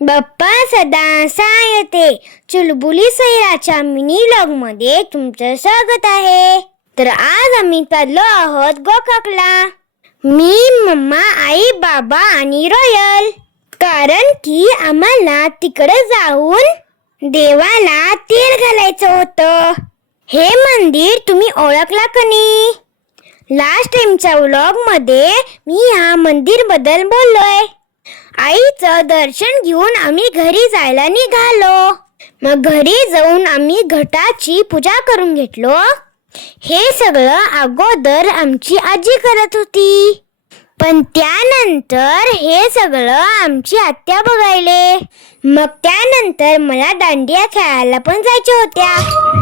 बाप्पा सदा सायते चुलबुली सैराच्या mini vlog मध्ये तुमचं स्वागत आहे. तर आज आम्ही चाललो आहोत गोकाकला. मी, मम्मा, आई, बाबा आणि रॉयल. कारण की आम्हाला तिकडे जाऊन देवाला तेल घालायचं होतं. हे मंदिर तुम्ही ओळखला का नाही? लास्ट टाइमच्या व्लॉग मध्ये मी ह्या मंदिर बद्दल बोललोय. आईचं दर्शन घेऊन आम्ही घरी जायला निघालो. मग घरी जाऊन आम्ही घटाची पूजा करून घेतलो. हे सगळं अगोदर आमची आजी करत होती, पण त्यानंतर हे सगळं आमची आत्या बघायले. मग त्यानंतर मला दांडिया खेळायला पण जायच्या होत्या.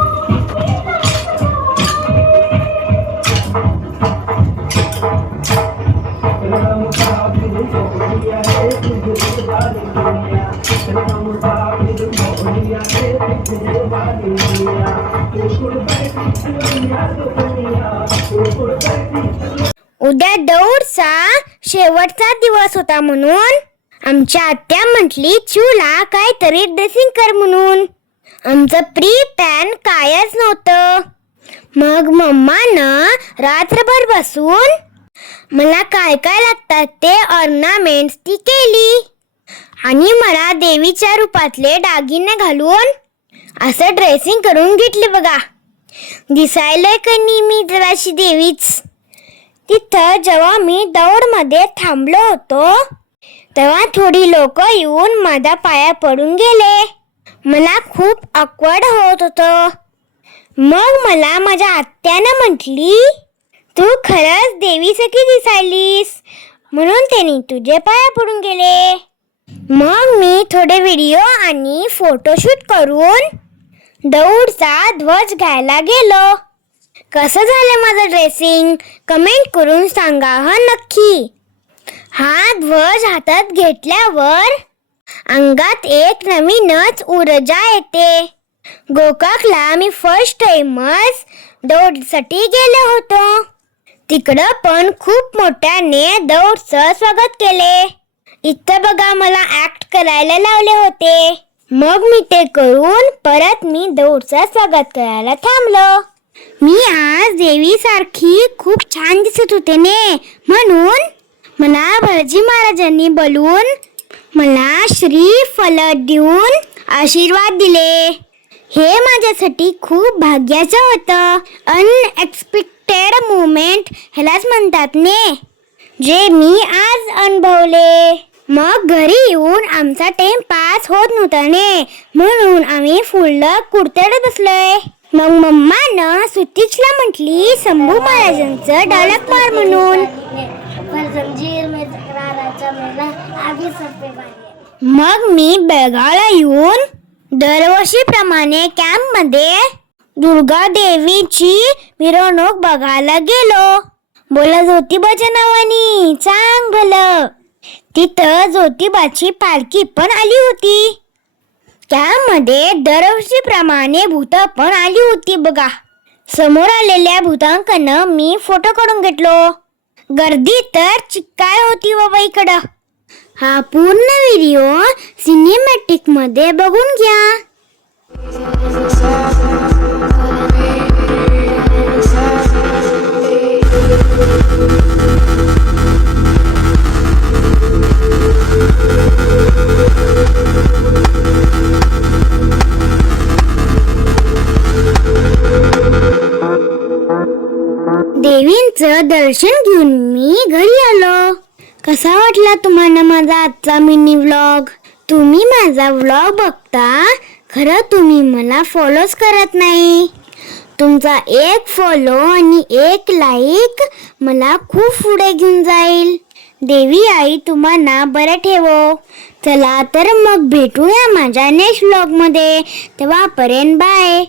उद्या दौडचा शेवटचा दिवस होता म्हणून आमच्या आत्या म्हटली चिवला काहीतरी ड्रेसिंग कर म्हणून. आमचं प्री प्लॅन कायच नव्हतं. मग मम्मानं रात्रभर बसून मला काय काय लागतात ते ऑर्नामेंट्स ती केली आणि मला देवीच्या रूपातले दागिने घालून असं ड्रेसिंग करून घेतले. बघा, दिसायला का नाही मी जराशी देवीच. तिथं जेव्हा मी दौडमध्ये थांबलो होतो तेव्हा थोडी लोक येऊन माझ्या पाया पडून गेले. मला खूप ऑकवर्ड होत होतं. मग मला माझ्या आत्यानं म्हटली, तू खरंच देवीसारखी दिसायलीस म्हणून त्यांनी तुझे पाया पडून गेले. मग मी थोडे व्हिडिओ आणि फोटोशूट करून दौडचा ध्वज घ्यायला गेलो. कसं झालं माझं ड्रेसिंग कमेंट करून सांगा हा नक्की. हा ध्वज हातात घेतल्यावर अंगात एक नवीनच ऊर्जा येते. गोकाकला मी फर्स्ट टाइमच दौडसाठी गेले होतो. तिकडं पण खूप मोठ्याने दौडचं स्वागत केले. इथं बघा मला ऍक्ट करायला लावले होते. मग मी ते करून परत मी दौडचं स्वागत करायला थांबलो. मी आज देवीसारखी खूप छान दिसत होते ने, म्हणून मला भटजी महाराजांनी बोलून मला श्रीफल देऊन आशीर्वाद दिले. हे माझ्यासाठी खूप भाग्याचं होतं. अनएक्सपेक्टेड मुवमेंट ह्यालाच म्हणतात ने, जे मी आज अनुभवले. मग घरी येऊन आमचा टाइम पास होत नव्हता ने, म्हणून आम्ही फुल कुडतडत बसलोय. मग मम्मानं सुतीचला म्हटली शंभू महाराजांचं डायलॉग मार म्हणून. मग मी बेळगावला येऊन दरवर्षीप्रमाणे कॅम्पमध्ये दुर्गा देवीची मिरवणूक बघायला गेलो. बोला ज्योतिबाच्या नावानी चांग भलं. तिथं ज्योतिबाची पालखी पण आली होती. त्यामध्ये दरवर्षीप्रमाणे भूत पण आली होती. बघा, समोर आलेल्या भूतांकडनं मी फोटो काढून घेतलो. गर्दी तर चिक्कार होती बाबा इकडं. हा पूर्ण व्हिडिओ सिनेमॅटिक मध्ये बघून घ्या. देवींचं दर्शन घेऊन मी घरी आलो. कसा वाटला तुम्हाला माझा आजचा मिनी व्लॉग? तुम्ही माझा व्लॉग बघता, खरं तुम्ही मला फॉलोच करत नाही. तुमचा एक फॉलो आणि एक लाईक मला खूप पुढे घेऊन जाईल. देवी आई तुम्हाला बरं ठेवो. चला तर मग भेटूया माझ्या नेक्स्ट व्लॉग मध्ये. तेव्हापर्यंत बाय.